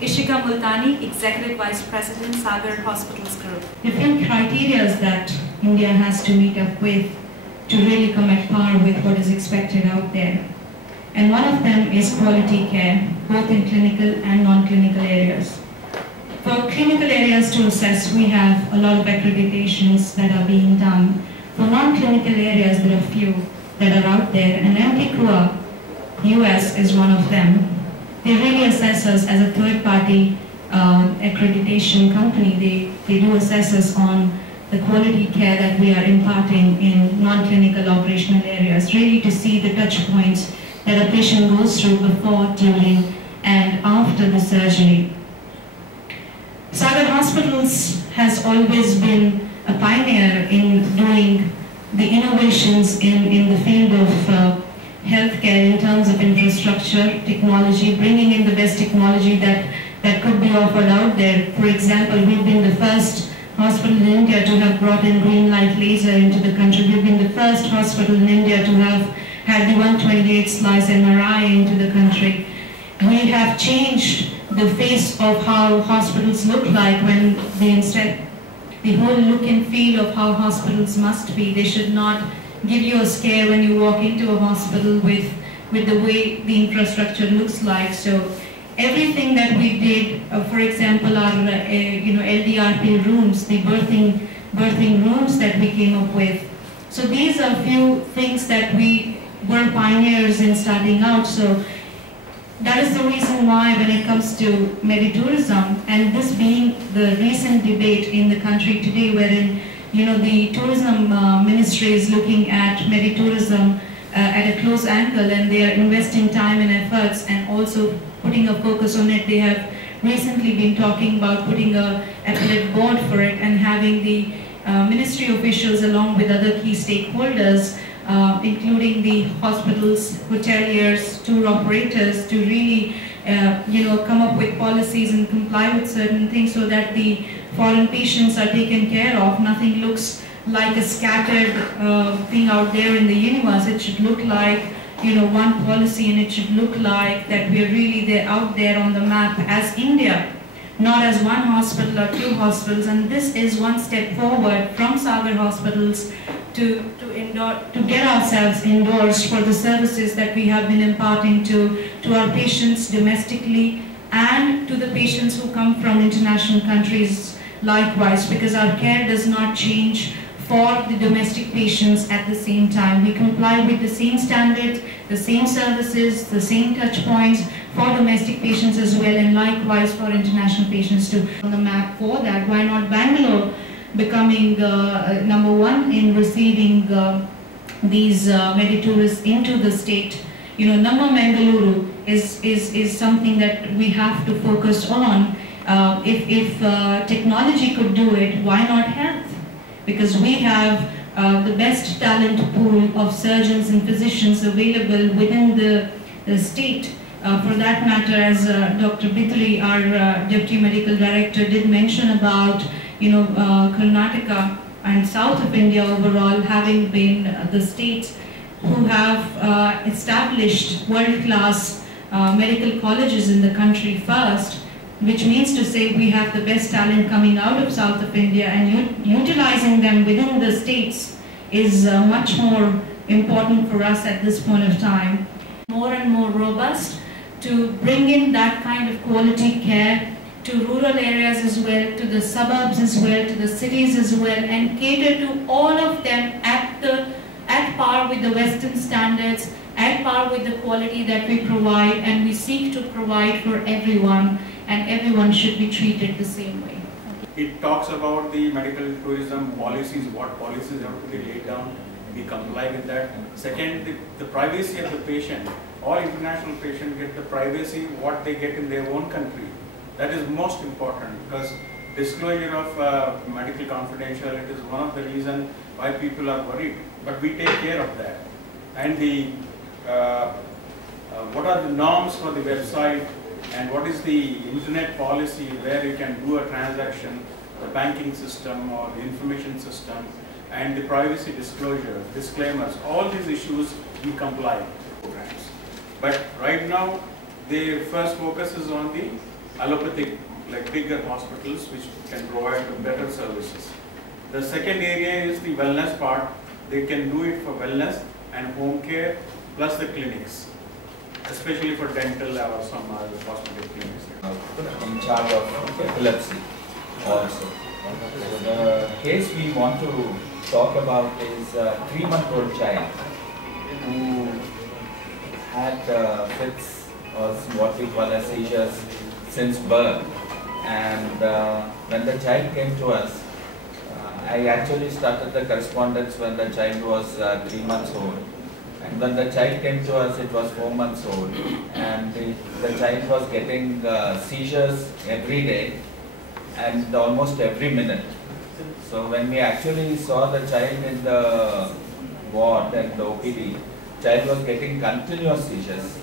Ishika Multani, Executive Vice President, SAGAR Hospitals Group. Different criteria that India has to meet up with to really come at par with what is expected out there. And one of them is quality care, both in clinical and non-clinical areas. For clinical areas to assess, we have a lot of accreditations that are being done. For non-clinical areas, there are few that are out there, and MTQUA US is one of them. They really assess us as a third-party accreditation company. They do assess us on the quality care that we are imparting in non-clinical operational areas, really to see the touch points that a patient goes through before, during, and after the surgery. SAGAR Hospitals has always been a pioneer in doing the innovations in the field of healthcare in terms of infrastructure, technology, bringing in the best technology that could be offered out there. For example, we've been the first hospital in India to have brought in green light laser into the country. We've been the first hospital in India to have had the 128 slice MRI into the country. We have changed the face of how hospitals look like when they instead, the whole look and feel of how hospitals must be. They should not give you a scare when you walk into a hospital with the way the infrastructure looks like. So everything that we did, for example, our LDRP rooms, the birthing rooms that we came up with. So these are few things that we were pioneers in starting out. So that is the reason why when it comes to meditourism, and this being the recent debate in the country today, wherein the tourism ministry is looking at meditourism at a close angle, and they are investing time and efforts and also putting a focus on it. They have recently been talking about putting a appellate board for it and having the ministry officials along with other key stakeholders, including the hospitals, hoteliers, tour operators, to really come up with policies and comply with certain things so that the foreign patients are taken care of. Nothing looks like a scattered thing out there in the universe. It should look like one policy, and it should look like that we are really out there on the map as India, not as one hospital or two hospitals. And this is one step forward from SAGAR Hospitals to get ourselves endorsed for the services that we have been imparting to our patients domestically and to the patients who come from international countries likewise, because our care does not change for the domestic patients at the same time. We comply with the same standards, the same services, the same touch points for domestic patients as well, and likewise for international patients too. On the map for that, why not Bangalore becoming number one in receiving these meditourists into the state? Number Mangaluru is something that we have to focus on. If technology could do it, why not health? Because we have the best talent pool of surgeons and physicians available within the state. For that matter, as Dr. Bitri, our Deputy Medical Director, did mention about Karnataka and south of India overall having been the states who have established world-class medical colleges in the country first, which means to say we have the best talent coming out of south of India, and utilizing them within the states is much more important for us at this point of time. More and more robust to bring in that kind of quality care to rural areas as well, to the suburbs as well, to the cities as well, and cater to all of them at par with the Western standards, at par with the quality that we provide, and we seek to provide for everyone, and everyone should be treated the same way. It talks about the medical tourism policies, what policies have to be laid down, we comply with that. Second, the privacy of the patient. All international patients get the privacy what they get in their own country. That is most important, because disclosure of medical confidentiality is one of the reasons why people are worried. But we take care of that. And the what are the norms for the website, and what is the internet policy where you can do a transaction, the banking system or the information system, and the privacy disclosure, disclaimers, all these issues we comply with programs. But right now, the first focus is on the allopathic, like bigger hospitals which can provide better services. The second area is the wellness part. They can do it for wellness and home care plus the clinics, especially for dental or some other hospital clinics. In charge of epilepsy also. So the case we want to talk about is a 3-month-old child who had fits or what we call as seizures since birth. And when the child came to us, I actually started the correspondence when the child was 3 months old. And when the child came to us, it was 4 months old. And the child was getting seizures every day and almost every minute. So when we actually saw the child in the ward and the OPD, child was getting continuous seizures.